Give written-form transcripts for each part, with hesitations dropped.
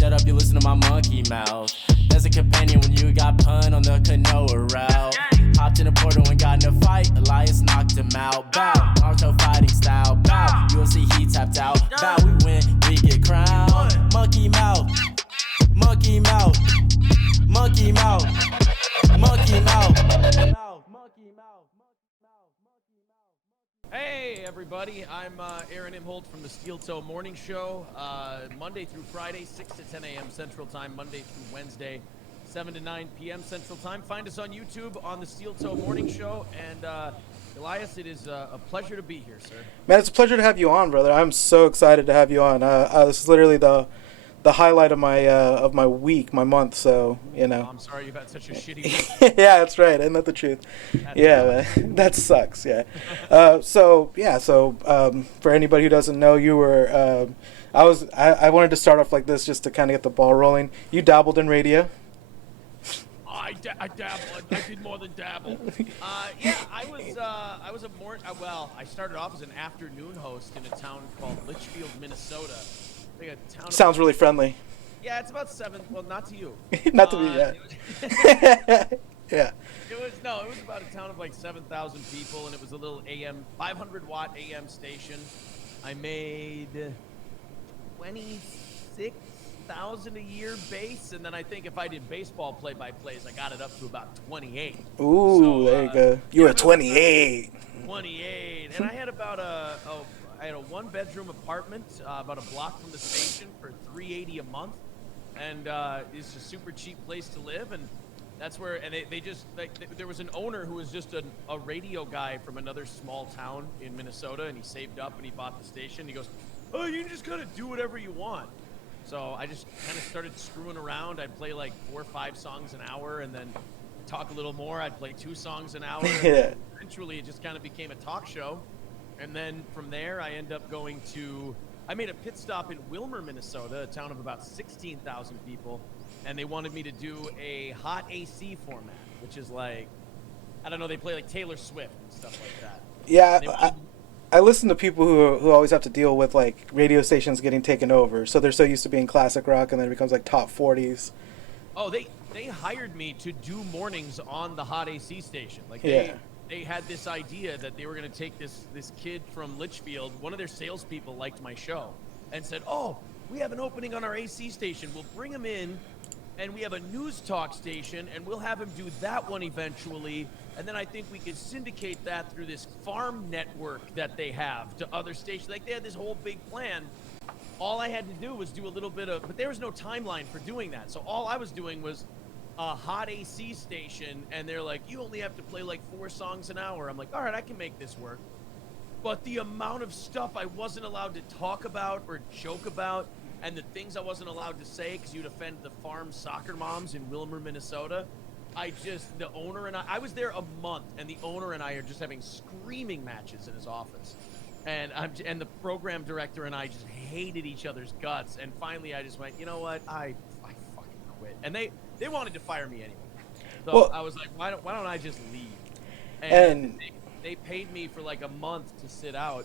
shut up, you listen to my monkey mouth. There's a companion when you got pun on the canoa route. Hopped in a portal and got in a fight, Elias knocked him out. Bow, Naruto fighting style. Bow, UFC he tapped out. Bow, we win, we get crowned. Monkey mouth, monkey mouth, monkey mouth, monkey mouth. Hey everybody, I'm Aaron Imholte from the Steel Toe Morning Show, Monday through Friday, 6 to 10 a.m. Central Time, Monday through Wednesday, 7 to 9 p.m. Central Time. Find us on YouTube on the Steel Toe Morning Show, and Elias, it is a pleasure to be here, sir. Man, it's a pleasure to have you on, brother. I'm so excited to have you on. This is literally the highlight of my week, my month. So you know. Oh, I'm sorry you've had such a shitty week. Yeah, that's right. Isn't that the truth? Man, that sucks. Yeah. So for anybody who doesn't know, you were. I wanted to start off like this just to kind of get the ball rolling. You dabbled in radio. I dabbled. I did more than dabble. I was a I started off as an afternoon host in a town called Litchfield, Minnesota. Sounds really friendly. Yeah, it's about 7. Well, not to you. Not to me, yeah. Yeah. It was about a town of like 7,000 people, and it was a little 500-watt AM station. I made 26,000 a year base, and then I think if I did baseball play-by-plays, I got it up to about 28. Ooh, so, there you go. You were 28. 28, and I had about a one-bedroom apartment about a block from the station for $380 a month, and it's a super cheap place to live. And that's where, and they just there was an owner who was just a radio guy from another small town in Minnesota, and he saved up and he bought the station. He goes, "Oh, you can just kind of do whatever you want." So I just kind of started screwing around. I'd play like 4 or 5 songs an hour, and then talk a little more. I'd play 2 songs an hour. Yeah. Eventually, it just kind of became a talk show. And then from there, I end up I made a pit stop in Wilmer, Minnesota, a town of about 16,000 people. And they wanted me to do a hot AC format, which is like, I don't know, they play like Taylor Swift and stuff like that. Yeah, I listen to people who always have to deal with like radio stations getting taken over. So they're so used to being classic rock, and then it becomes like top 40s. Oh, they hired me to do mornings on the hot AC station. Like They had this idea that they were going to take this kid from Litchfield. One of their salespeople liked my show and said, "Oh, we have an opening on our AC station. We'll bring him in, and we have a news talk station, and we'll have him do that one eventually. And then I think we could syndicate that through this farm network that they have to other stations." Like, they had this whole big plan. All I had to do was do a little bit of, but there was no timeline for doing that. So all I was doing was a hot AC station, and they're like, "You only have to play like 4 songs an hour." I'm like, "All right, I can make this work." But the amount of stuff I wasn't allowed to talk about or joke about, and the things I wasn't allowed to say because you'd offend the farm soccer moms in Wilmer, Minnesota, the owner and I was there a month, and the owner and I are just having screaming matches in his office. And the program director and I just hated each other's guts. And finally I just went, you know what, I fucking quit. And they wanted to fire me anyway. So I was like, why don't I just leave? And they paid me for like a month to sit out.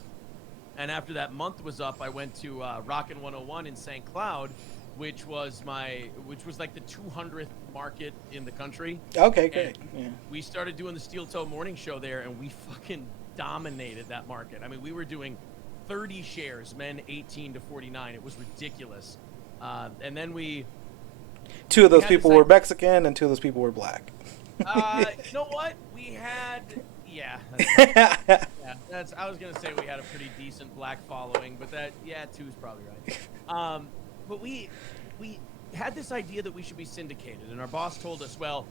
And after that month was up, I went to Rockin' 101 in St. Cloud, which was like the 200th market in the country. Okay, great. Yeah. We started doing the Steel Toe Morning Show there, and we fucking dominated that market. I mean, we were doing 30 shares, men 18 to 49. It was ridiculous. And then 2 of those people were Mexican, and 2 of those people were black. You know what? We had, I was gonna say we had a pretty decent black following, but 2 is probably right. But we had this idea that we should be syndicated, and our boss told us, well,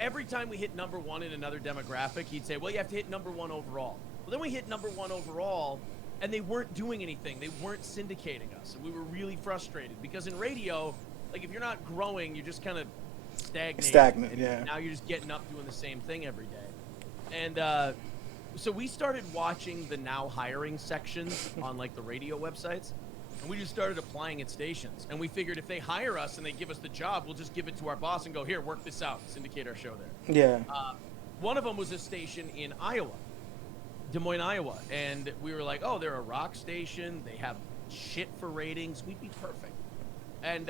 every time we hit number 1 in another demographic, he'd say, well, you have to hit number 1 overall. Well, then we hit number 1 overall, and they weren't doing anything. They weren't syndicating us, and we were really frustrated because in radio, like, if you're not growing, you're just kind of stagnant. Yeah. Now you're just getting up doing the same thing every day. And so we started watching the now hiring sections on like the radio websites, and we just started applying at stations. And we figured if they hire us and they give us the job, we'll just give it to our boss and go, here, work this out, syndicate our show there. Yeah. One of them was a station in Iowa, Des Moines, Iowa. And we were like, oh, they're a rock station. They have shit for ratings. We'd be perfect. and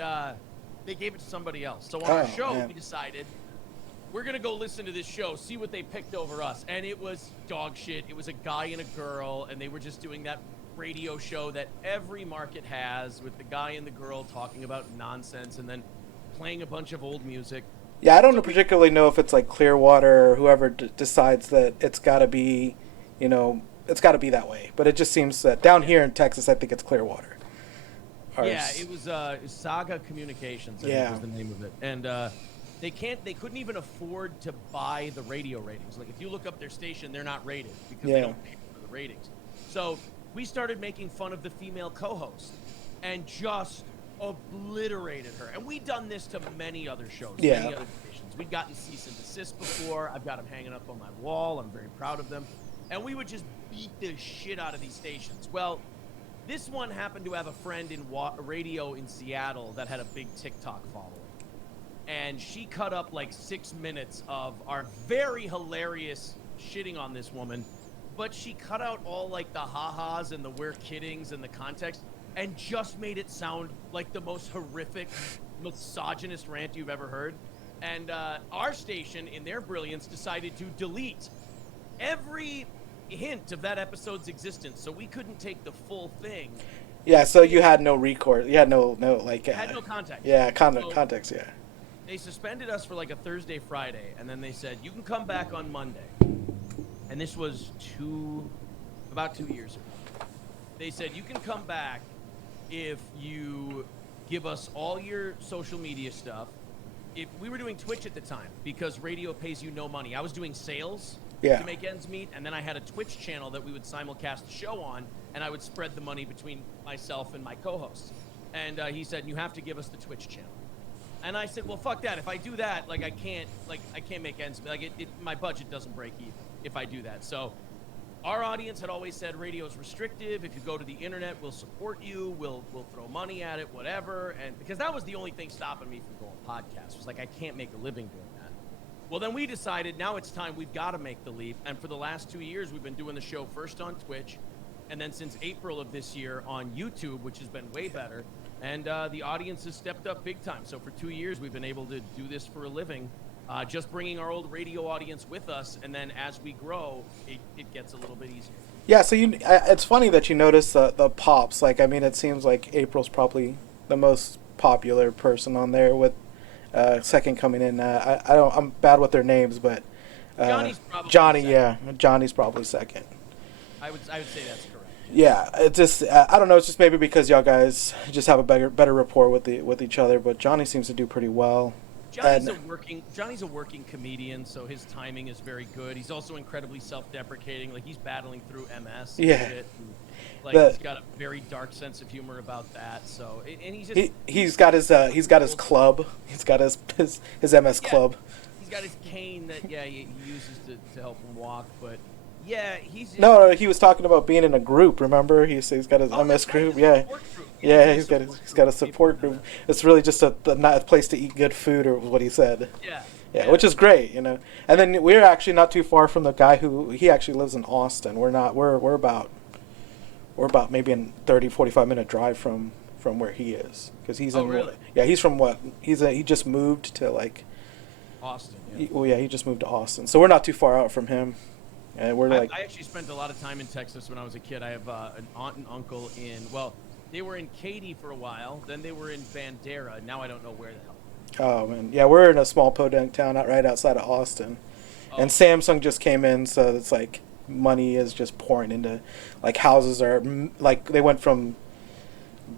they gave it to somebody else. So on our show, we decided we're going to go listen to this show, see what they picked over us. And it was dog shit. It was a guy and a girl, and they were just doing that radio show that every market has with the guy and the girl talking about nonsense and then playing a bunch of old music. Yeah, I don't particularly know if it's like Clearwater or whoever decides that it's got to be, it's got to be that way. But it just seems that down here in Texas, I think it's Clearwater. Yeah, it was Saga Communications, I think was the name of it. And they couldn't even afford to buy the radio ratings. Like, if you look up their station, they're not rated because they don't pay for the ratings. So we started making fun of the female co-host and just obliterated her. And we've done this to many other shows, many other stations. We'd gotten cease and desist before. I've got them hanging up on my wall. I'm very proud of them. And we would just beat the shit out of these stations. Well, this one happened to have a friend in radio in Seattle that had a big TikTok following. And she cut up like 6 minutes of our very hilarious shitting on this woman. But she cut out all like the ha-has and the we're kiddings and the context and just made it sound like the most horrific, misogynist rant you've ever heard. And our station, in their brilliance, decided to delete every hint of that episode's existence, so we couldn't take the full thing. Yeah, so you had no recourse. You had no like. Had no context. Yeah, context. Yeah. They suspended us for like a Thursday, Friday, and then they said you can come back on Monday. And this was about 2 years ago. They said you can come back if you give us all your social media stuff. If we were doing Twitch at the time, because radio pays you no money. I was doing sales to make ends meet, and then I had a Twitch channel that we would simulcast the show on, and I would spread the money between myself and my co-hosts. And he said, you have to give us the Twitch channel. And I said, well, fuck that. If I do that, I can't make ends meet. My budget doesn't break even if I do that. So our audience had always said radio is restrictive. If you go to the internet, we'll support you. We'll throw money at it, whatever. And because that was the only thing stopping me from going podcast, was like, I can't make a living doing that. Well, then we decided now it's time. We've got to make the leap. And for the last 2 years, we've been doing the show first on Twitch, and then since April of this year on YouTube, which has been way better. And the audience has stepped up big time. So for 2 years, we've been able to do this for a living. Just bringing our old radio audience with us, and then as we grow, it gets a little bit easier. Yeah, so it's funny that you notice the pops. Like, I mean, it seems like April's probably the most popular person on there, with second coming in. I'm bad with their names, but Johnny's probably Johnny's probably second. I would say that's correct. Yeah, it just I don't know. It's just maybe because y'all guys just have a better rapport with each other. But Johnny seems to do pretty well. Johnny's a working comedian, so his timing is very good. He's also incredibly self-deprecating. Like, he's battling through MS. Yeah. He's got a very dark sense of humor about that. So, and he's got his club. He's got his MS club. He's got his cane that he uses to help him walk. But he's no. He was talking about being in a group. Remember, he's got his MS group. Yeah, he's got a support group. It's really just a place to eat good food, or what he said. Yeah, which is great, And then we're actually not too far from the guy he actually lives in Austin. We're about maybe a 30-45 minute drive from where he is, because he's really? He's from he just moved to like Austin. He just moved to Austin, so we're not too far out from him. And we're I actually spent a lot of time in Texas when I was a kid. I have an aunt and uncle they were in Katy for a while, then they were in Bandera. Now I don't know where the hell. Oh, man. Yeah, we're in a small podunk town right outside of Austin. Oh. And Samsung just came in, so it's like money is just pouring into, like, houses are, like, they went from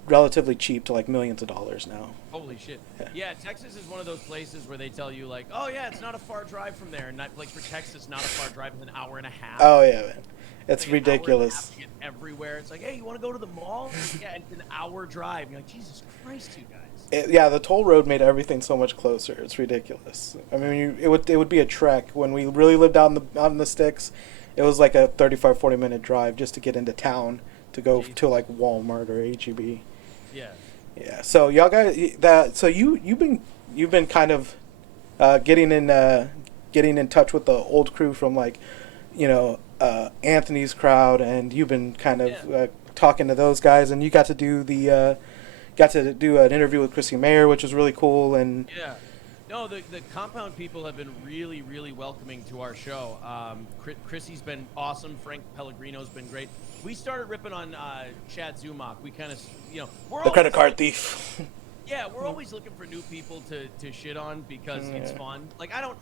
relatively cheap to, like, millions of dollars now. Holy shit. Yeah, Texas is one of those places where they tell you, like, oh, yeah, it's not a far drive from there. And like, for Texas, not a far drive, it's an hour and a half. Oh, yeah, man. It's ridiculous. To get everywhere. It's like, hey, you want to go to the mall? Yeah, it's an hour drive. You're like, Jesus Christ, you guys. The toll road made everything so much closer. It's ridiculous. I mean, it would be a trek. When we really lived out in the sticks, it was like a 35-40 minute drive just to get into town to go to like Walmart or HEB. Yeah. Yeah. So y'all guys, you've been kind of getting in touch with the old crew from, like, Anthony's crowd, and you've been kind of talking to those guys, and you got to do the got to do an interview with Chrissy Mayer, which was really cool. And Yeah. No, the Compound people have been really, really welcoming to our show. Chrissy's been awesome. Frank Pellegrino's been great. We started ripping on Chad Zumach. We kind of, we're the credit card like, thief. Yeah, we're always looking for new people to shit on because it's fun. Like, I'll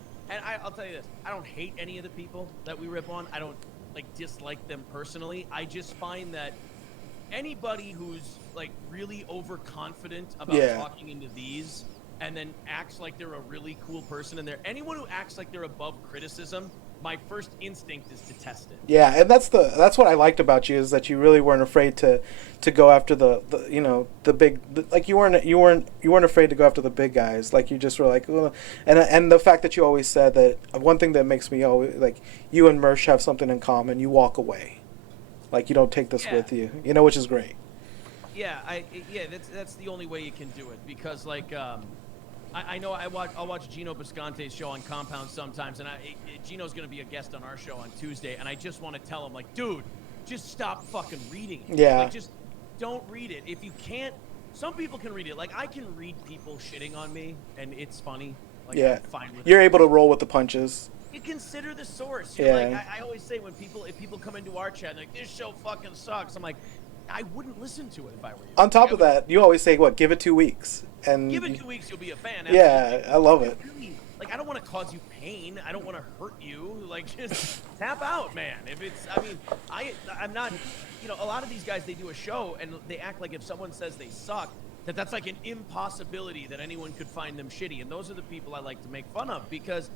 tell you this, I don't hate any of the people that we rip on. I don't, like, dislike them personally. I just find that anybody who's, like, really overconfident about talking into these and then acts like they're a really cool person in there, anyone who acts like they're above criticism, my first instinct is to test it. Yeah, and that's what I liked about you, is that you really weren't afraid to go after the big, like you weren't afraid to go after the big guys. Like, you just were like, ugh. And the fact that you always said that, one thing that makes me always, like, you and Mersh have something in common. You walk away, like, you don't take this with you, which is great. Yeah, that's the only way you can do it, because, like, I know I'll watch Gino Bisconte's show on Compound sometimes, and Gino's going to be a guest on our show on Tuesday, and I just want to tell him, like, dude, just stop fucking reading it. Yeah. Like, just don't read it. If you can't, some people can read it. Like, I can read people shitting on me, and it's funny. Like, yeah. I'm fine with You're it. able to roll with the punches. You consider the source. You're like, I always say, if people come into our chat and like, this show fucking sucks, I'm like, I wouldn't listen to it if I were you. On top of that, you always say, what, give it 2 weeks. And give it 2 weeks, you'll be a fan. Yeah, I love it. Like, I don't want to cause you pain. I don't want to hurt you. Like, just tap out, man. If it's, I'm not, a lot of these guys, they do a show and they act like if someone says they suck, that's like an impossibility that anyone could find them shitty. And those are the people I like to make fun of, because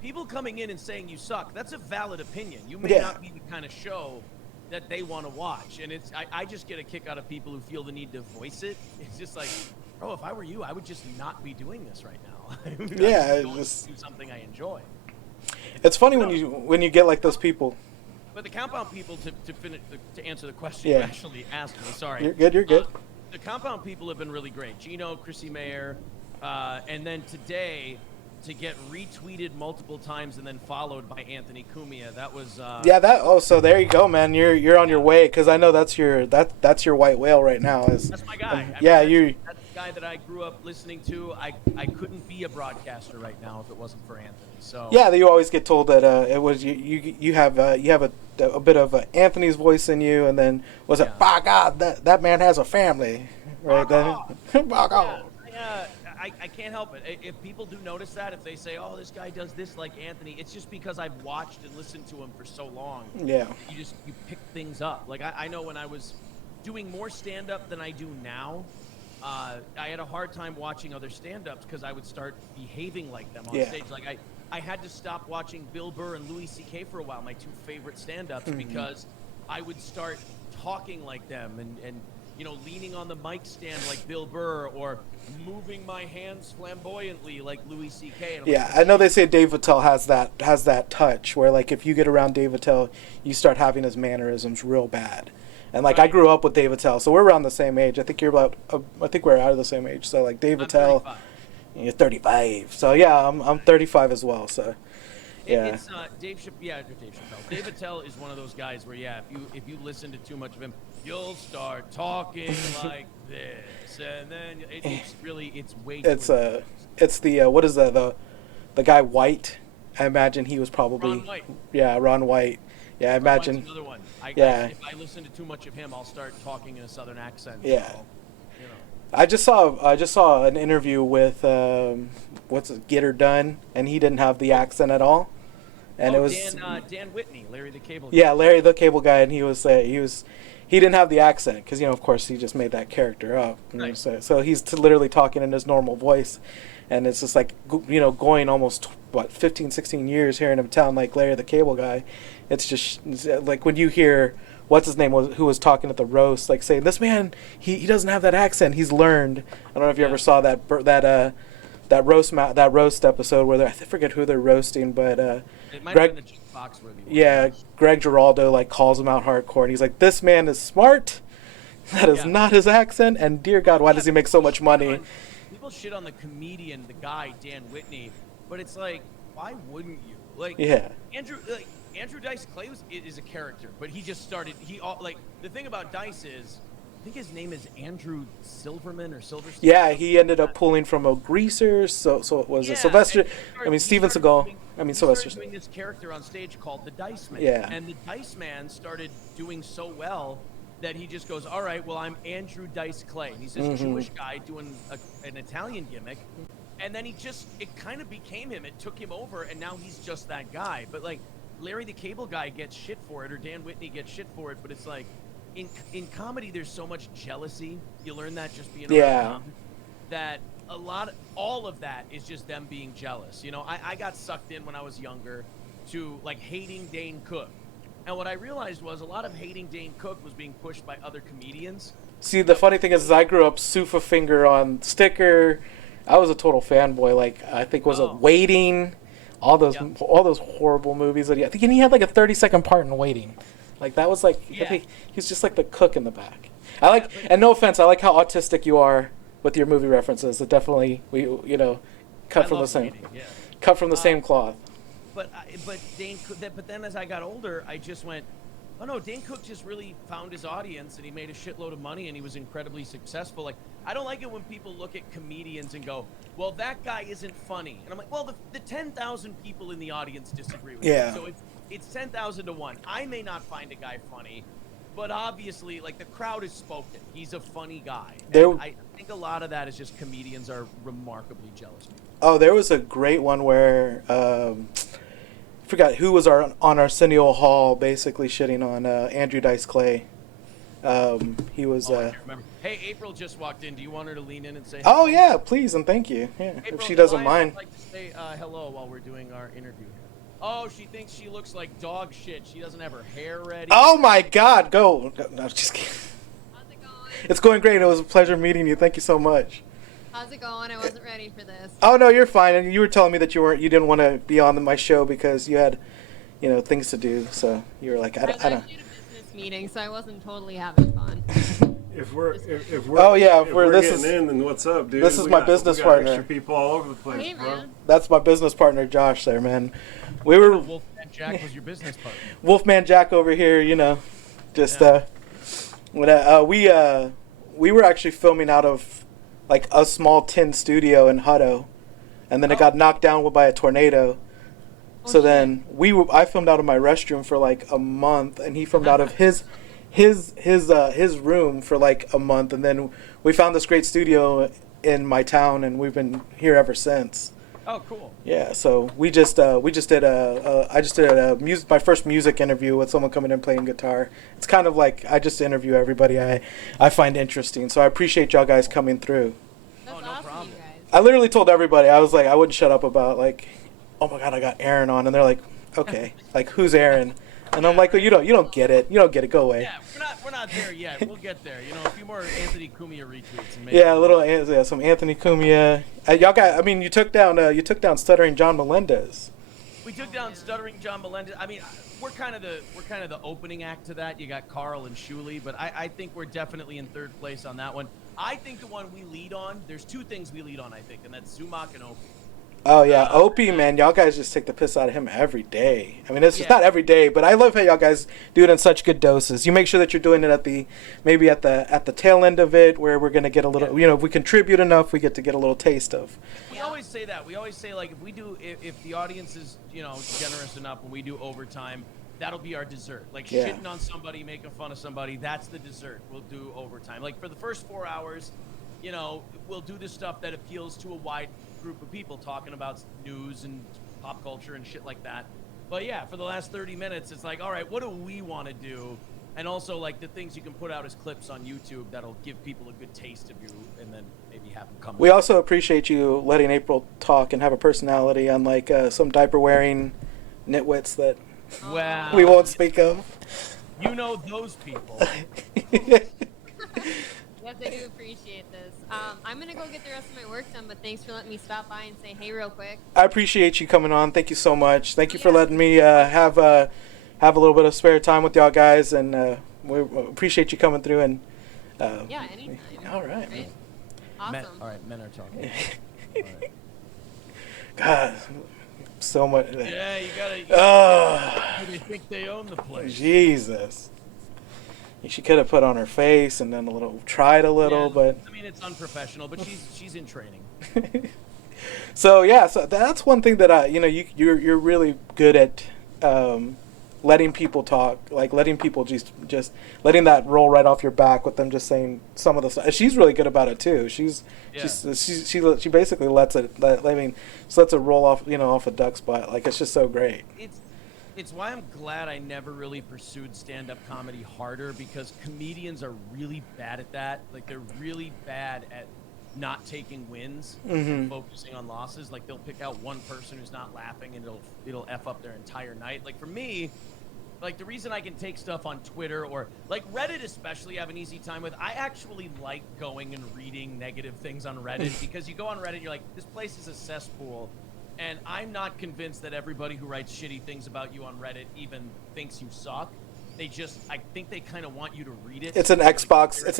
people coming in and saying you suck, that's a valid opinion. You may not be the kind of show that they want to watch. And I just get a kick out of people who feel the need to voice it. It's just like, oh, if I were you, I would just not be doing this right now. Yeah, just do something I enjoy. It's funny when you get like those people. But the Compound people, to answer the question you actually asked me, sorry. You're good. The Compound people have been really great. Gino, Chrissy Mayer, and then today, to get retweeted multiple times and then followed by Anthony Cumia. That was so there you go, man. You're on your way, because I know that's your white whale right now. That's my guy. That's the guy that I grew up listening to. I couldn't be a broadcaster right now if it wasn't for Anthony. So yeah, you always get told that it was you have a bit of Anthony's voice in you, and then by God, that man has a family, right? By God. I can't help it. If people do notice that, if they say, oh, this guy does this like Anthony, it's just because I've watched and listened to him for so long. Yeah. You pick things up. Like, I know when I was doing more stand-up than I do now, I had a hard time watching other stand-ups because I would start behaving like them on stage. Like, I had to stop watching Bill Burr and Louis C.K. for a while, my two favorite stand-ups, because I would start talking like them and leaning on the mic stand like Bill Burr, or moving my hands flamboyantly like Louis C.K. Yeah, I know they say Dave Attell has that touch where, like, if you get around Dave Attell, you start having his mannerisms real bad. And, like, I grew up with Dave Attell, so we're around the same age. I think we're out of the same age. So, like, Dave Attell, 35. You're 35. So yeah, I'm 35 as well. So yeah. It's Dave Chappelle. Dave Attell is one of those guys where if you listen to too much of him, you'll start talking like this, and then it's way too it's the what is that, the guy White? I imagine he was probably Ron White. Yeah, Ron White. Yeah, I imagine. Another one. If I listen to too much of him, I'll start talking in a Southern accent. Yeah. So, I just saw an interview with Get Her Done, and he didn't have the accent at all, and it was Dan Whitney, Larry the Cable Guy. Yeah, Larry the Cable Guy, and he didn't have the accent because of course he just made that character up. Right. So he's literally talking in his normal voice, and it's just like going almost 15, 16 years hearing him sound like Larry the Cable Guy. It's just like when you hear what's his name who was talking at the roast, like saying this man he doesn't have that accent, he's learned. I don't know if you ever saw that roast episode where I forget who they're roasting, but it might have been the Jim Foxworthy one. Yeah, Greg Giraldo like calls him out hardcore, and he's like, this man is smart. That is not his accent, and dear God, why does he make so much money? People shit on the comedian, the guy Dan Whitney, but it's like, why wouldn't you? Like, Andrew Dice Clay is a character, but he just started. The thing about Dice is, think his name is Andrew Silverman or Silverstein. Yeah, he ended up pulling from a Greaser, so it was a Sylvester. Steven Seagal. Sylvester. Doing this character on stage called the Dice Man. Yeah. And the Dice Man started doing so well that he just goes, all right, well, I'm Andrew Dice Clay. And he's this Jewish guy doing an Italian gimmick. And then it kind of became him. It took him over, and now he's just that guy. But like Larry the Cable Guy gets shit for it, or Dan Whitney gets shit for it, but it's like, in comedy, there's so much jealousy. You learn that just being around that all of that is just them being jealous. You know, I got sucked in when I was younger to like hating Dane Cook. And what I realized was a lot of hating Dane Cook was being pushed by other comedians. See, the funny thing is I grew up Sufa Finger on Sticker. I was a total fanboy. Like, I think was it Waiting? All those horrible movies that I think he had like a 30-second part in Waiting. Like that was like I think he's just like the cook in the back. I like, and no offense, I like how autistic you are with your movie references. It definitely cut from the same same cloth. But Dane Cook, but then as I got older, I just went, oh no, Dane Cook just really found his audience and he made a shitload of money and he was incredibly successful. Like I don't like it when people look at comedians and go, well, that guy isn't funny. And I'm like, well, the 10,000 people in the audience disagree with you. So it's 10,000 to 1. I may not find a guy funny, but obviously, like, the crowd is spoken. He's a funny guy. I think a lot of that is just comedians are remarkably jealous people. Oh, there was a great one where I forgot who was on Arsenio Hall basically shitting on Andrew Dice Clay. He was. I remember. Hey, April just walked in. Do you want her to lean in and say? Oh yeah, please and thank you. Yeah, April, if she doesn't mind. I'd like to say hello while we're doing our interview. Oh, she thinks she looks like dog shit. She doesn't have her hair ready. Oh my God, go! No, just kidding. How's it going? It's going great. It was a pleasure meeting you. Thank you so much. How's it going? I wasn't ready for this. Oh no, you're fine. And you were telling me that you didn't want to be on my show because you had, things to do. So you were like, I don't. I was actually at a business meeting, so I wasn't totally having fun. If we're this getting in, then what's up, dude? This is my business partner. Extra people all over the place, Hey, bro. man. That's my business partner, Josh. There, man. We were Wolfman Jack was your business partner. Wolfman Jack over here. We were actually filming out of like a small tin studio in Hutto, and then it got knocked down by a tornado. So then I filmed out of my restroom for like a month, and he filmed out of his room for like a month, and then we found this great studio in my town, and we've been here ever since. Oh, cool. Yeah, so I just did my first music interview with someone coming in playing guitar. It's kind of like I just interview everybody I find interesting. So I appreciate y'all guys coming through. That's no awesome, problem. you guys. I literally told everybody, I was like, I wouldn't shut up about like, oh my God, I got Aaron on, and they're like, okay, like who's Aaron? And I'm like, well, you don't get it. You don't get it. Go away. Yeah, we're not there yet. We'll get there. A few more Anthony Cumia retweets. And maybe some Anthony Cumia. You took down Stuttering John Melendez. We took down Stuttering John Melendez. I mean, we're kind of the opening act to that. You got Carl and Shuley, but I think we're definitely in third place on that one. I think the one we lead on, there's two things we lead on, I think, and that's Zumak and Opie. Oh yeah, Opie, man, y'all guys just take the piss out of him every day. I mean, it's not every day, but I love how y'all guys do it in such good doses. You make sure that you're doing it at the tail end of it, where we're gonna get a little, if we contribute enough, we get to get a little taste of. We always say that. We always say like if the audience is generous enough when we do overtime, that'll be our dessert. Like shitting on somebody, making fun of somebody, that's the dessert. We'll do overtime. Like for the first 4 hours, we'll do the stuff that appeals to a wide group of people, talking about news and pop culture and shit like that. But yeah, for the last 30 minutes, it's like, all right, what do we want to do? And also like the things you can put out as clips on YouTube that'll give people a good taste of you, and then maybe have them come. We also appreciate you letting April talk and have a personality, unlike some diaper wearing nitwits that we won't speak of. Those people. Yes, I do appreciate this. I'm going to go get the rest of my work done, but thanks for letting me stop by and say hey real quick. I appreciate you coming on. Thank you so much. Thank you for letting me have a little bit of spare time with y'all guys, and we appreciate you coming through. And anytime. All right. Great. Awesome. Men are talking. Right. God, so much. Yeah, you gotta. They think they own the place. Jesus. She could have put on her face and then tried a little, Yeah, but I mean, it's unprofessional, but she's in training. so yeah, so that's one thing that you're really good at, letting people talk, like letting people just letting that roll right off your back with them just saying some of the stuff. She's really good about it too. She basically lets it. Just lets it roll off, off a duck's butt. Like it's just so great. It's why I'm glad I never really pursued stand-up comedy harder, because comedians are really bad at that. Like they're really bad at not taking wins and focusing on losses. Like they'll pick out one person who's not laughing and it'll F up their entire night. Like for me, like the reason I can take stuff on Twitter or like Reddit especially I have an easy time with. I actually like going and reading negative things on Reddit because you go on Reddit and you're like, this place is a cesspool. And I'm not convinced that everybody who writes shitty things about you on Reddit even thinks you suck. I think they kind of want you to read it. It's an Xbox. It's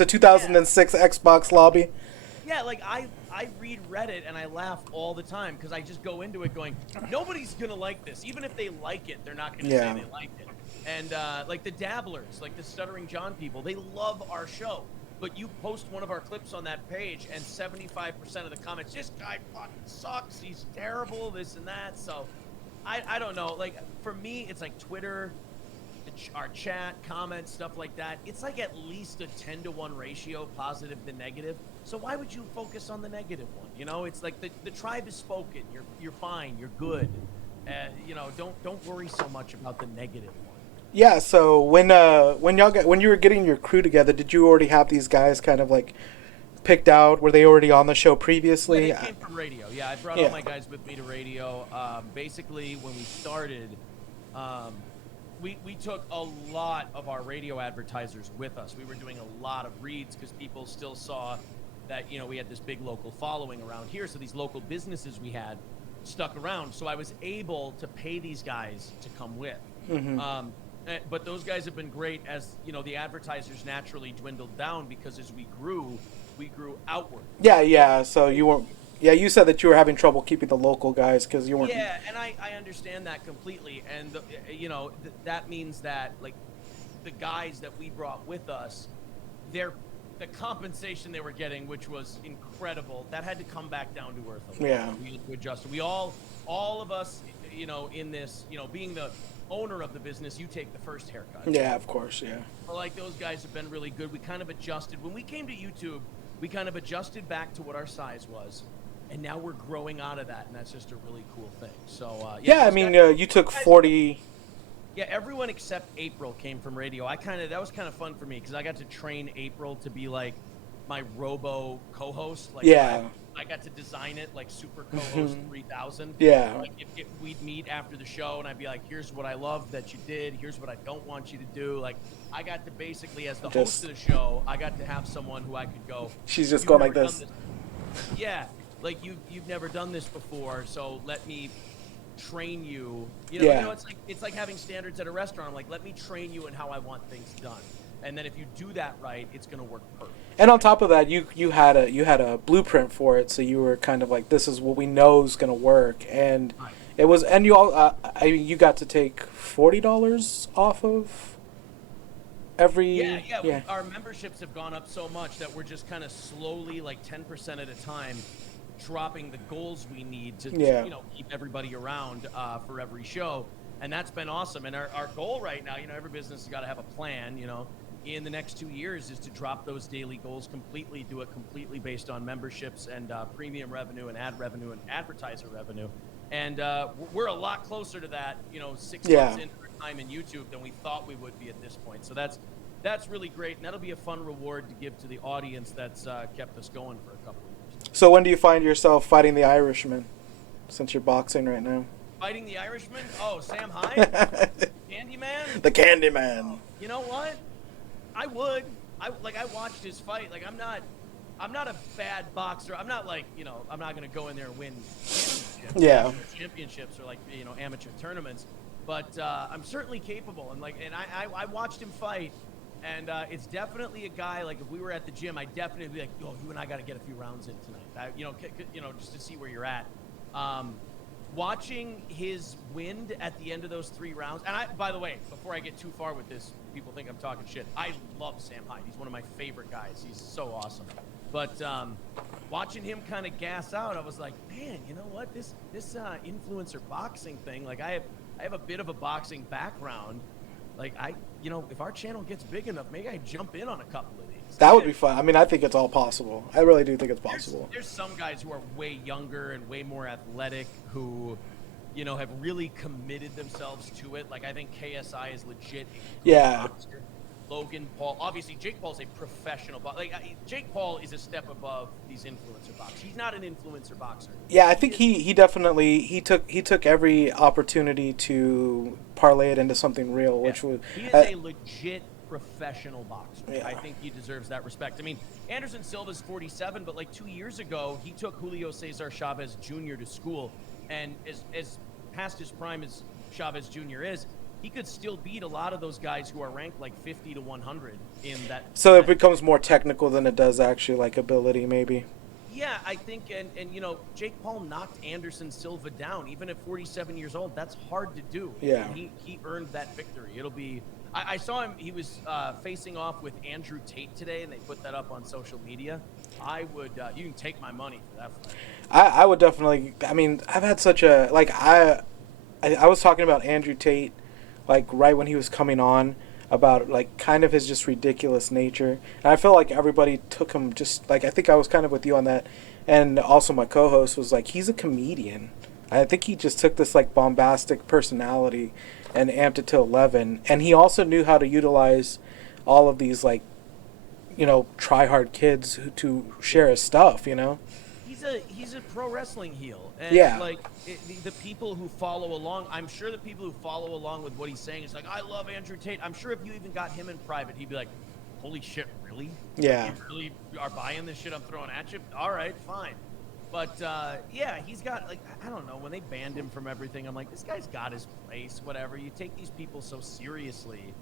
a 2006 Xbox lobby. Yeah, like I read Reddit and I laugh all the time because I just go into it going, nobody's gonna like this. Even if they like it, they're not gonna say they like it. And like the dabblers, like the Stuttering John people, they love our show. But you post one of our clips on that page and 75% of the comments, this guy fucking sucks, he's terrible, this and that. So I don't know. Like for me, it's like Twitter, our chat, comments, stuff like that. It's like at least a 10-to-1 ratio, positive to negative. So why would you focus on the negative one? You know, it's like the tribe is spoken. You're fine. You're good. You know, don't worry so much about the negative one. Yeah. So when you were getting your crew together, did you already have these guys kind of like picked out? Were they already on the show previously? Yeah, they came from radio. Yeah, I brought all my guys with me to radio. Basically, when we started, we took a lot of our radio advertisers with us. We were doing a lot of reads because people still saw that, you know, we had this big local following around here. So these local businesses we had stuck around. So I was able to pay these guys to come with. But those guys have been great as, you know, the advertisers naturally dwindled down because as we grew outward. Yeah. So you said that you were having trouble keeping the local guys because you weren't. Yeah, and I understand that completely. And, you know, that means that, like, the guys that we brought with us, the compensation they were getting, which was incredible, that had to come back down to earth a little. Yeah. We had to adjust. We all of us, you know, in this, you know, being the owner of the business, you take the first haircut. Yeah, of course, yeah. But like those guys have been really good. We kind of adjusted. When we came to YouTube, we kind of adjusted back to what our size was. And now we're growing out of that, and that's just a really cool thing. So, I mean, you took 40... Yeah, everyone except April came from radio. That was kind of fun for me because I got to train April to be like my robo co-host. Like, yeah. I got to design it like Super Co-host 3000. Yeah. Like if we'd meet after the show and I'd be like, here's what I love that you did. Here's what I don't want you to do. Like I got to basically, as the host of the show, I got to have someone who I could go. She's just going like this. Yeah. Like you've never done this before. So let me train you. You know, yeah. You know, it's like having standards at a restaurant. I'm like, let me train you in how I want things done. And then if you do that right, it's going to work perfect. And on top of that, you had a blueprint for it, so you were kind of like, this is what we know is going to work, and right. It was. And you all, you got to take $40 off of every. Yeah. Our memberships have gone up so much that we're just kind of slowly, like 10% at a time, dropping the goals we need to you know, keep everybody around for every show, and that's been awesome. And our goal right now, you know, every business has got to have a plan, you know. In the next 2 years is to drop those daily goals completely, do it completely based on memberships and premium revenue and ad revenue and advertiser revenue. And we're a lot closer to that, you know, 6 months into our time in YouTube than we thought we would be at this point. So that's really great. And that'll be a fun reward to give to the audience that's kept us going for a couple of years. So when do you find yourself fighting the Irishman, since you're boxing right now? Fighting the Irishman? Oh, Sam Hyde? Candyman? The Candyman. Oh, you know what? I would. I watched his fight. Like I'm not a bad boxer. I'm not like, you know, I'm not gonna go in there and win championships. Yeah. Championships or like, you know, amateur tournaments. But I'm certainly capable. And I watched him fight, and it's definitely a guy. Like if we were at the gym, I'd definitely be like, yo, you and I got to get a few rounds in tonight. You know, just to see where you're at. watching his wind at the end of those 3 rounds. And by the way, before I get too far with this, people think I'm talking shit. I love Sam Hyde. He's one of my favorite guys. He's so awesome. But watching him kind of gas out, I was like, man, you know what? This influencer boxing thing, like I have a bit of a boxing background. Like if our channel gets big enough, maybe I jump in on a couple of these. That would be fun. I mean, I think it's all possible. I really do think it's possible. There's some guys who are way younger and way more athletic who, have really committed themselves to it. Like, I think KSI is legit. Yeah. Boxer. Logan Paul. Obviously, Jake Paul's a professional boxer. Jake Paul is a step above these influencer boxers. He's not an influencer boxer. Yeah, I think he definitely he took every opportunity to parlay it into something real, which was he is a legit professional boxer. Yeah. I think he deserves that respect. I mean, Anderson Silva's 47, but like 2 years ago, he took Julio Cesar Chavez Jr. to school, and as past his prime as Chavez Jr. is, he could still beat a lot of those guys who are ranked like 50 to 100 in that. So it becomes more technical than it does actually like ability, maybe. Yeah, I think, and Jake Paul knocked Anderson Silva down, even at 47 years old. That's hard to do. Yeah. And he earned that victory. It'll be. I saw him. He was facing off with Andrew Tate today, and they put that up on social media. I would. You can take my money for that fight. I would definitely. I mean, I've had such a like. I was talking about Andrew Tate, like right when he was coming on, about like kind of his just ridiculous nature, and I feel like everybody took him just like I think I was kind of with you on that, and also my co-host was like he's a comedian. I think he just took this like bombastic personality and amped it to 11, and he also knew how to utilize all of these like try hard kids to share his stuff. He's a pro wrestling heel, and Yeah. like the people who follow along, I'm sure the people who follow along with what he's saying is like, I love Andrew Tate. I'm sure if you even got him in private, he'd be like, holy shit, really? Yeah. You really are buying this shit I'm throwing at you? All right, fine. But yeah, he's got like I don't know, when they banned him from everything, I'm like, this guy's got his place. Whatever. You take these people so seriously,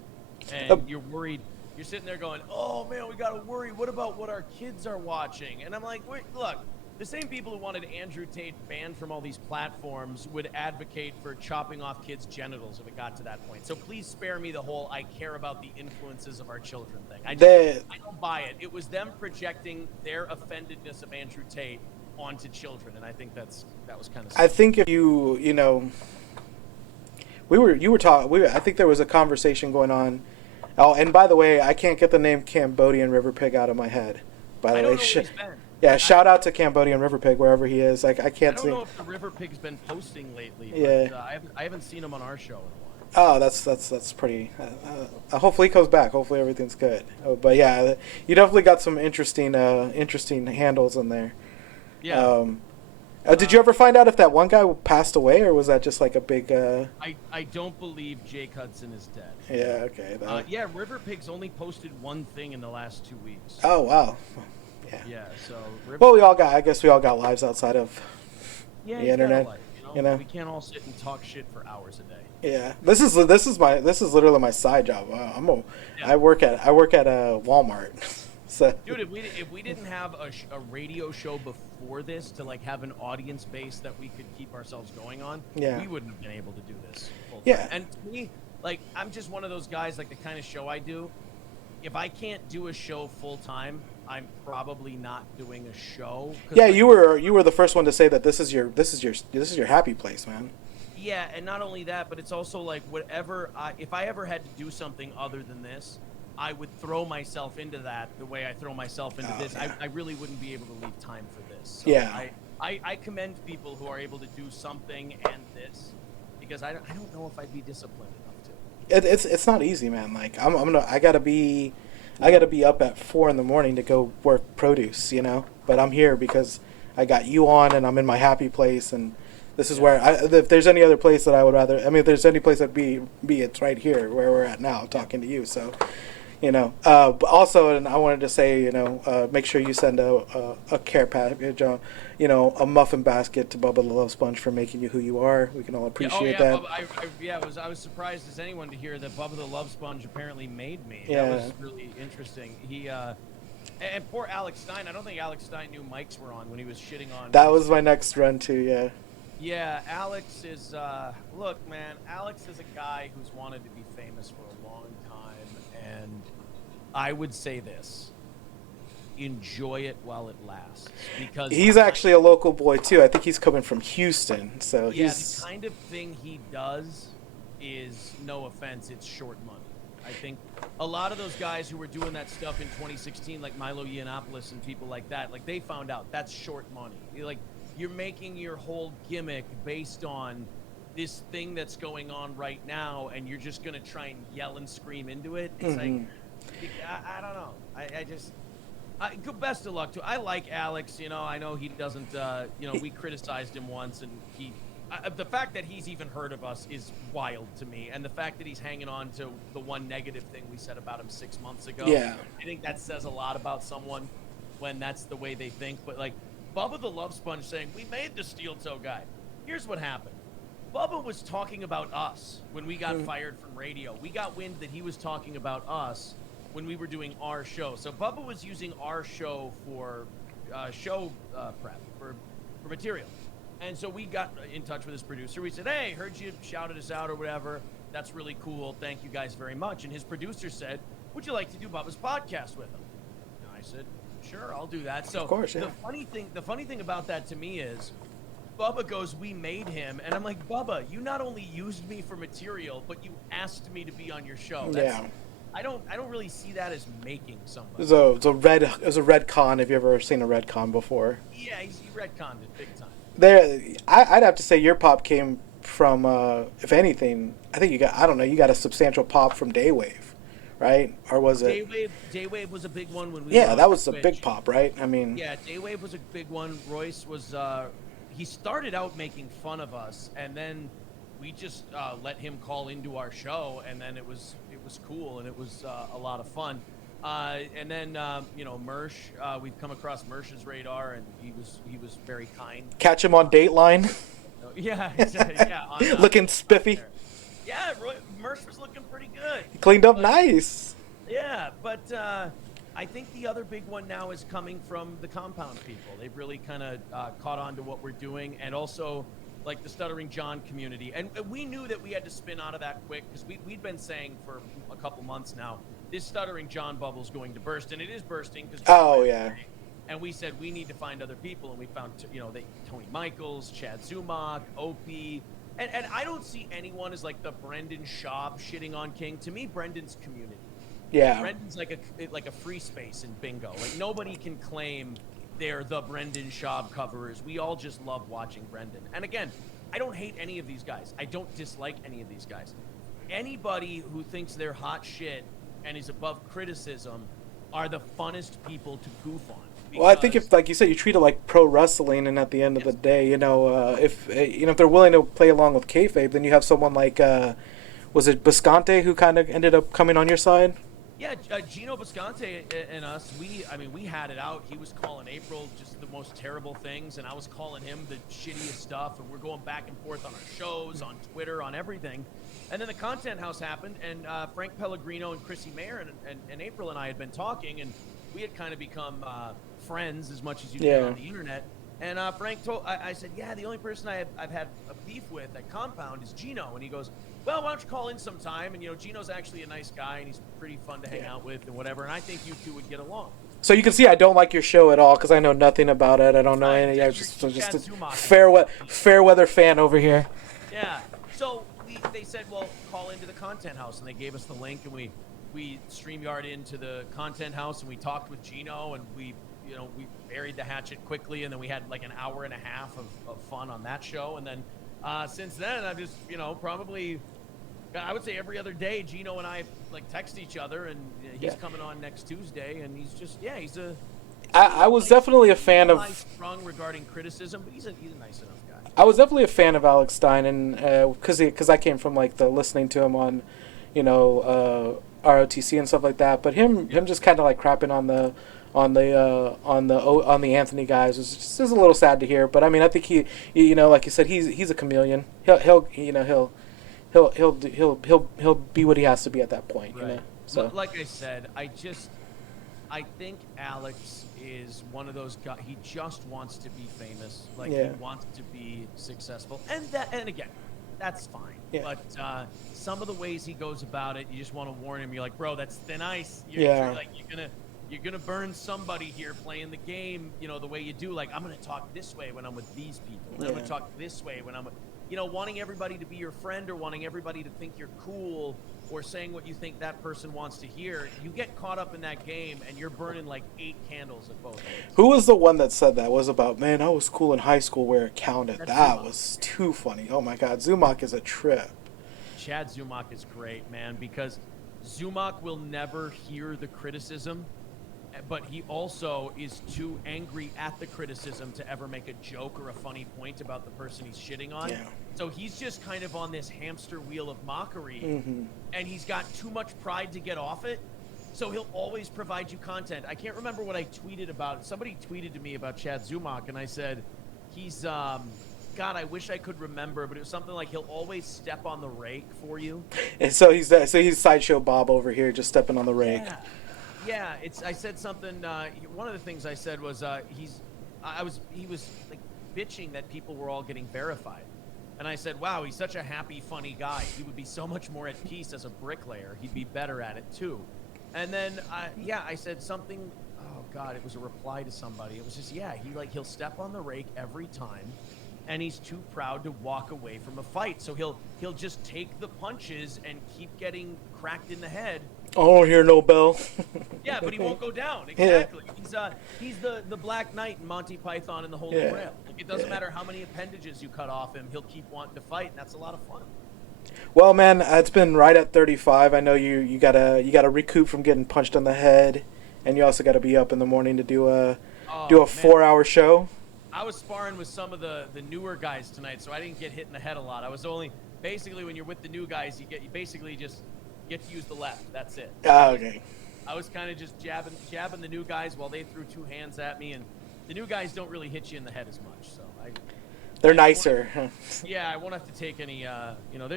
and you're worried. You're sitting there going, oh man, we gotta worry. What about what our kids are watching? And I'm like, wait, look. The same people who wanted Andrew Tate banned from all these platforms would advocate for chopping off kids' genitals if it got to that point. So please spare me the whole I care about the influences of our children thing. I don't buy it. It was them projecting their offendedness of Andrew Tate onto children, and I think that was kind of. I think if I think there was a conversation going on. Oh, and by the way, I can't get the name Cambodian River Pig out of my head. By the way, I don't know where he's been. Yeah, shout out to Cambodian River Pig wherever he is. Like I can't see. I don't know if the River Pig's been posting lately. Yeah. But, I haven't seen him on our show in a while. Oh, that's pretty. Hopefully he comes back. Hopefully everything's good. Oh, but yeah, you definitely got some interesting handles in there. Yeah. Did you ever find out if that one guy passed away, or was that just like a big? I don't believe Jake Hudson is dead. Yeah. Okay. Yeah, River Pig's only posted one thing in the last 2 weeks. Oh wow. Yeah, so. I guess we all got lives outside of the internet. We can't all sit and talk shit for hours a day. Yeah, this is literally my side job. I work at Walmart. So. Dude, if we didn't have a radio show before this to like have an audience base that we could keep ourselves going on, we wouldn't have been able to do this. Yeah. And to me, like I'm just one of those guys. Like the kind of show I do, if I can't do a show full time, I'm probably not doing a show. Yeah, you were the first one to say that this is your happy place, man. Yeah, and not only that, but it's also like whatever. If I ever had to do something other than this, I would throw myself into that the way I throw myself into this. Yeah. I really wouldn't be able to leave time for this. So yeah. I commend people who are able to do something and this, because I don't know if I'd be disciplined enough to. It's not easy, man. Like I gotta be up at 4 a.m. to go work produce, But I'm here because I got you on, and I'm in my happy place, and this is where if there's any other place that I would rather. I mean, if there's any place I'd be it's right here where we're at now, talking to you. So, But also, and I wanted to say, make sure you send a care package, a muffin basket to Bubba the Love Sponge for making you who you are. We can all appreciate that. Bubba, I was surprised as anyone to hear that Bubba the Love Sponge apparently made me. Yeah. That was really interesting. He and poor Alex Stein. I don't think Alex Stein knew mics were on when he was shitting on. That was my next run too. Yeah. Yeah, Alex is, look, man, Alex is a guy who's wanted to be famous for a long time, and I would say this. Enjoy it while it lasts, because He's actually a local boy too. I think he's coming from Houston, so yeah, he's the kind of thing he does is, no offense, it's short money. I think a lot of those guys who were doing that stuff in 2016, like Milo Yiannopoulos and people like that, like they found out that's short money. You're making your whole gimmick based on this thing that's going on right now, and you're just gonna try and yell and scream into it. It's like, I don't know. I just. Good, best of luck to. I like Alex. I know he doesn't. We criticized him once, and the fact that he's even heard of us is wild to me, and the fact that he's hanging on to the one negative thing we said about him 6 months ago. Yeah. I think that says a lot about someone when that's the way they think. But like Bubba the Love Sponge saying, "We made the steel toe guy." Here's what happened. Bubba was talking about us when we got fired from radio. We got wind that he was talking about us when we were doing our show. So Bubba was using our show for show prep, for material. And so we got in touch with his producer. We said, hey, heard you shouted us out or whatever. That's really cool. Thank you guys very much. And his producer said, would you like to do Bubba's podcast with him? And I said, sure, I'll do that. So of course, yeah. The funny thing about that to me is Bubba goes, we made him. And I'm like, Bubba, you not only used me for material, but you asked me to be on your show. Yeah. I don't really see that as making somebody. It was a red con. Have you ever seen a red con before? Yeah, he retconned it big time. I'd have to say your pop came from, if anything, I think you got a substantial pop from Daywave, right? Or was it? Daywave was a big one when we. Yeah, that was a big pop, right? I mean. Yeah, Daywave was a big one. Royce was. He started out making fun of us, and then we just let him call into our show, and then it was cool, and it was a lot of fun. And then Mersh, we've come across Mersh's radar, and he was very kind. Catch him on Dateline. Yeah, yeah. Looking spiffy. Yeah, Mersh was looking pretty good. He cleaned up nice. Yeah, but I think the other big one now is coming from the Compound people. They've really kind of caught on to what we're doing, and also like the Stuttering John community. And we knew that we had to spin out of that quick, because we'd been saying for a couple months now, this Stuttering John bubble is going to burst, and it is bursting. Yeah. And we said we need to find other people, and we found Tony Michaels, Chad Zumach, Opie, and I don't see anyone as like the Brendan Schaub shitting on King. To me, Brendan's community. Yeah. Brendan's like a free space in bingo. Like nobody can claim they're the Brendan Schaub coverers. We all just love watching Brendan. And again, I don't hate any of these guys. I don't dislike any of these guys. Anybody who thinks they're hot shit and is above criticism are the funnest people to goof on. Well, I think if, like you said, you treat it like pro wrestling, and at the end of the day, if they're willing to play along with kayfabe, then you have someone like, was it Bisconte who kind of ended up coming on your side? Yeah, Gino Bisconte and us, we had it out. He was calling April just the most terrible things, and I was calling him the shittiest stuff, and we're going back and forth on our shows, on Twitter, on everything. And then the Content House happened, and Frank Pellegrino and Chrissy Mayer and April and I had been talking, and we had kind of become friends as much as you can on the internet. And Frank I said, yeah, the only person I've had a beef with at Compound is Gino. And he goes, well, why don't you call in sometime? And, Gino's actually a nice guy, and he's pretty fun to hang out with and whatever. And I think you two would get along. So you can see I don't like your show at all, because I know nothing about it. I don't know any. I'm just a fair weather fan over here. Yeah. So they said, well, call into the Content House. And they gave us the link, and we StreamYard into the Content House, and we talked with Gino, and we buried the hatchet quickly, and then we had like an hour and a half of fun on that show. And then since then, I've just, probably, I would say every other day, Gino and I like text each other, and he's coming on next Tuesday, and he's just, he's a... I was definitely a fan of... Strong regarding criticism, but he's a nice enough guy. I was definitely a fan of Alex Stein, and because I came from like the listening to him on, ROTC and stuff like that. But him just kind of like crapping on the Anthony guys was just a little sad to hear. But I mean, I think he, like you said, he's a chameleon. He'll be what he has to be at that point. Right. So like I said, I think Alex is one of those guys. He just wants to be famous. Like Yeah. he wants to be successful, and again, that's fine. Yeah. But some of the ways he goes about it, you just want to warn him. You're like, bro, that's thin ice. Yeah. You're gonna burn somebody here playing the game. You know the way you do. Like I'm gonna talk this way when I'm with these people. And I'm gonna talk this way when I'm, wanting everybody to be your friend or wanting everybody to think you're cool or saying what you think that person wants to hear. You get caught up in that game and you're burning like 8 candles at both ends. Who was the one that said that? Was about, man, I was cool in high school where it counted. That's That Zumock. was too funny. Oh my God, Zumock is a trip. Chad Zumock is great, man, because Zumock will never hear the criticism, but he also is too angry at the criticism to ever make a joke or a funny point about the person he's shitting on. Yeah. So he's just kind of on this hamster wheel of mockery, Mm-hmm. and he's got too much pride to get off it. So he'll always provide you content. I can't remember what I tweeted about. Somebody tweeted to me about Chad Zumock, and I said, he's, God, I wish I could remember, but it was something like he'll always step on the rake for you. And so he's Sideshow Bob over here, just stepping on the rake. Yeah. I said something. One of the things I said was he was like bitching that people were all getting verified, and I said, wow, he's such a happy, funny guy. He would be so much more at peace as a bricklayer. He'd be better at it too. And then I said something. Oh God, it was a reply to somebody. It was just he'll step on the rake every time. And he's too proud to walk away from a fight, so he'll just take the punches and keep getting cracked in the head. I don't hear no bell. Yeah, but he won't go down. Exactly. He's the Black Knight in Monty Python and the Holy Grail. Like it doesn't matter how many appendages you cut off him, he'll keep wanting to fight, and that's a lot of fun. Well, man, it's been right at 35. I know you gotta recoup from getting punched on the head, and you also gotta be up in the morning to do a 4-hour show. I was sparring with some of the newer guys tonight, so I didn't get hit in the head a lot. I was only basically when you're with the new guys, you basically just get to use the left. That's it. Okay. I was kind of just jabbing the new guys while they threw 2 hands at me, and the new guys don't really hit you in the head as much. So They're nicer. I won't have to take any.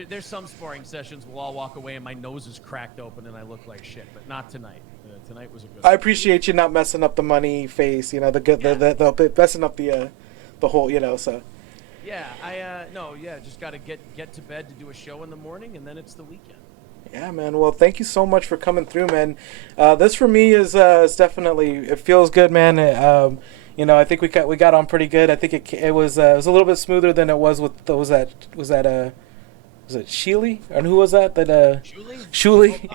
There's some sparring sessions we'll all walk away and my nose is cracked open and I look like shit, but not tonight. Tonight was a good. I appreciate you not messing up the money face. The good, the messing up the whole. So. Yeah, just got to get to bed to do a show in the morning, and then it's the weekend. Yeah, man. Well, thank you so much for coming through, man. This for me is definitely, it feels good, man. I think we got on pretty good. I think it was a little bit smoother than it was with was it Sheely? And who was that? Shuli?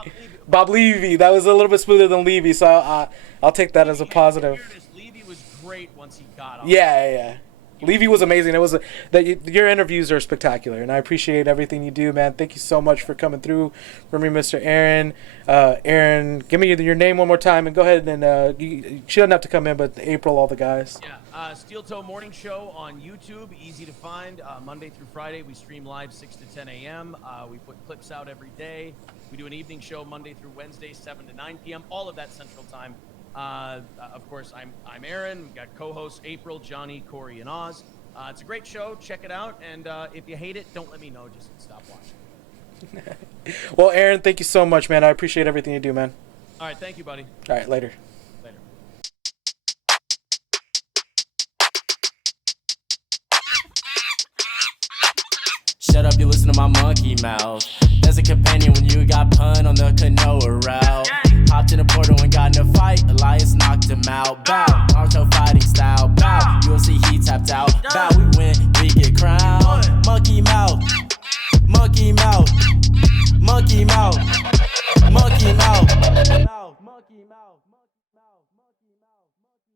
Bob Levy. That was a little bit smoother than Levy, so I'll take that as a positive. Levy was great once he got on. Yeah. Levy was amazing. Your interviews are spectacular, and I appreciate everything you do, man. Thank you so much for coming through for me, Mr. Aaron. Aaron, give me your name one more time, and go ahead and you shouldn't have to come in, but April, all the guys. Yeah, Steel Toe Morning Show on YouTube, easy to find. Monday through Friday, we stream live 6 to 10 a.m. We put clips out every day. We do an evening show Monday through Wednesday, 7 to 9 p.m. All of that Central Time. Of course, I'm Aaron. We've got co-hosts April, Johnny, Corey, and Oz. It's a great show. Check it out. And if you hate it, don't let me know. Just stop watching. Well, Aaron, thank you so much, man. I appreciate everything you do, man. All right. Thank you, buddy. All right. Later. Shut up, you listen to my monkey mouth. There's a companion when you got pun on the canoa route. Hopped in a portal and got in a fight. Elias knocked him out. Bow, Naruto fighting style. Bow, UFC he tapped out. Bow, we win, we get crowned. Monkey mouth, monkey mouth, monkey mouth, monkey mouth, monkey mouth, monkey mouth.